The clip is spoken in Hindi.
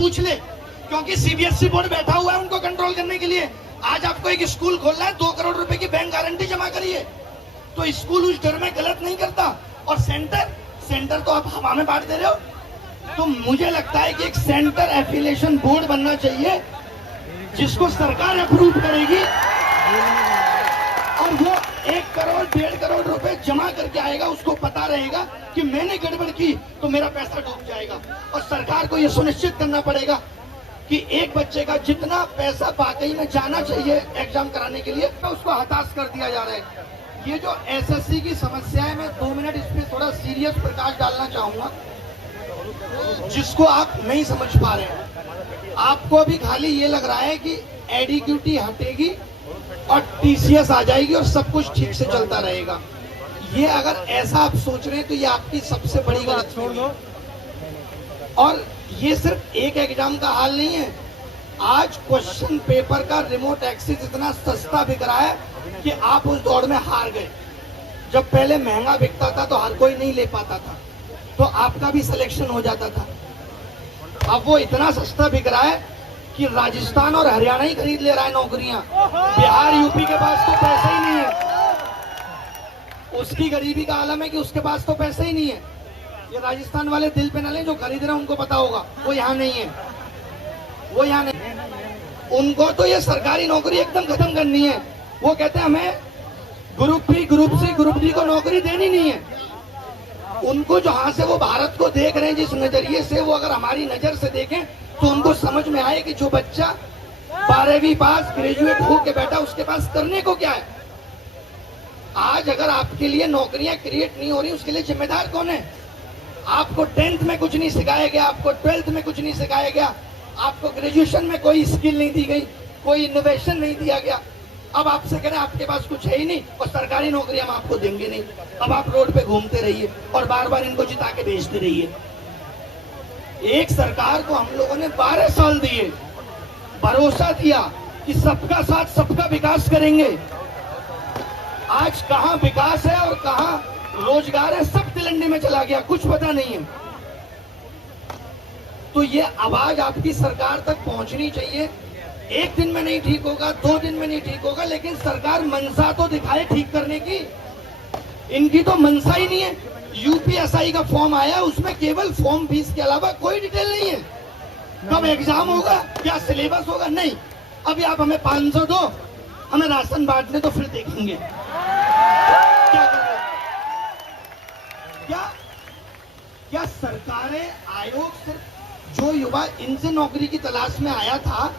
पूछ ले, क्योंकि सीबीएसई बोर्ड बैठा हुआ है उनको कंट्रोल करने के लिए। आज आपको एक स्कूल खोलना है, 2 करोड़ रुपए की बैंक गारंटी जमा करिए, तो स्कूल उस डर में गलत नहीं करता। और सेंटर तो आप हवा में बांट दे रहे हो। तो मुझे लगता है कि एक सेंटर एफिलिएशन बोर्ड बनना चाहिए जिसको सरकार अप्रूव करेगी, और वो 1 करोड़ 1.5 करोड़ रुपए जमा करके आएगा, उसको पता रहेगा कि मैंने गड़बड़ की तो मेरा पैसा डूब जाएगा। और सरकार को यह सुनिश्चित करना पड़ेगा कि एक बच्चे का जितना पैसा वाकई में जाना चाहिए एग्जाम कराने के लिए, उसको हताश कर दिया जा रहा है। ये जो एसएससी की समस्या है, मैं 2 मिनट इस पे थोड़ा सीरियस प्रकाश डालना चाहूंगा, जिसको आप नहीं समझ पा रहे हैं। आपको अभी खाली ये लग रहा है कि एडीक्यूटी हटेगी और टीसीएस आ जाएगी और सब कुछ ठीक से चलता रहेगा। ये अगर ऐसा आप सोच रहे हैं तो ये आपकी सबसे बड़ी गलतफहमी है। और ये सिर्फ एक एग्जाम का हाल नहीं है। आज क्वेश्चन पेपर का रिमोट एक्सेस इतना सस्ता बिक रहा है कि आप उस दौड़ में हार गए। जब पहले महंगा बिकता था तो हर कोई नहीं ले पाता था, तो आपका भी सिलेक्शन हो जाता था। अब वो इतना सस्ता बिक रहा है कि राजस्थान और हरियाणा ही खरीद ले रहा है नौकरियां। बिहार यूपी के पास तो पैसा ही नहीं है। उसकी गरीबी का आलम है कि उसके पास तो पैसा ही नहीं है। ये राजस्थान वाले दिल पे न लें, जो खरीद रहे हैं उनको पता होगा, वो यहाँ नहीं है, वो यहाँ नहीं। उनको तो ये सरकारी नौकरी एकदम खत्म करनी है। वो कहते हैं हमें group B, group C, group D को नौकरी देनी नहीं है। उनको जहां से वो भारत को देख रहे हैं, जिस नजरिए से, वो अगर हमारी नजर से देखें तो उनको समझ में आए कि जो बच्चा 12वीं पास ग्रेजुएट होके बैठा, उसके पास करने को क्या है। आज अगर आपके लिए नौकरियां क्रिएट नहीं हो रही, उसके लिए जिम्मेदार कौन है? आपको 10th में कुछ नहीं सिखाया गया, आपको 12th में कुछ नहीं सिखाया गया, आपको ग्रेजुएशन में कोई स्किल नहीं दी गई, कोई इनोवेशन नहीं दिया गया। अब आपसे कह रहे हैं आपके पास कुछ है ही नहीं और सरकारी नौकरी हम आपको देंगे नहीं। अब आप रोड पे घूमते रहिए और बार बार इनको जिता के भेजते रहिए। एक सरकार को हम लोगों ने 12 साल दिए, भरोसा दिया कि सबका साथ सबका विकास करेंगे। आज कहां विकास है और कहां रोजगार है, सब तिलंडी में चला गया, कुछ पता नहीं है। तो ये आवाज आपकी सरकार तक पहुंचनी चाहिए। एक दिन में नहीं ठीक होगा, 2 दिन में नहीं ठीक होगा, लेकिन सरकार मनसा तो दिखाए ठीक करने की। इनकी तो मनसा ही नहीं है। यूपीएसआई का फॉर्म आया, उसमें केवल फॉर्म फीस के अलावा कोई डिटेल नहीं है। कब एग्जाम होगा, क्या सिलेबस होगा, नहीं। अभी आप हमें 500 दो, हमें राशन बांटने तो फिर देखेंगे क्या कर रहे हैं। क्या सरकारें, आयोग सिर्फ जो युवा इनसे नौकरी की तलाश में आया था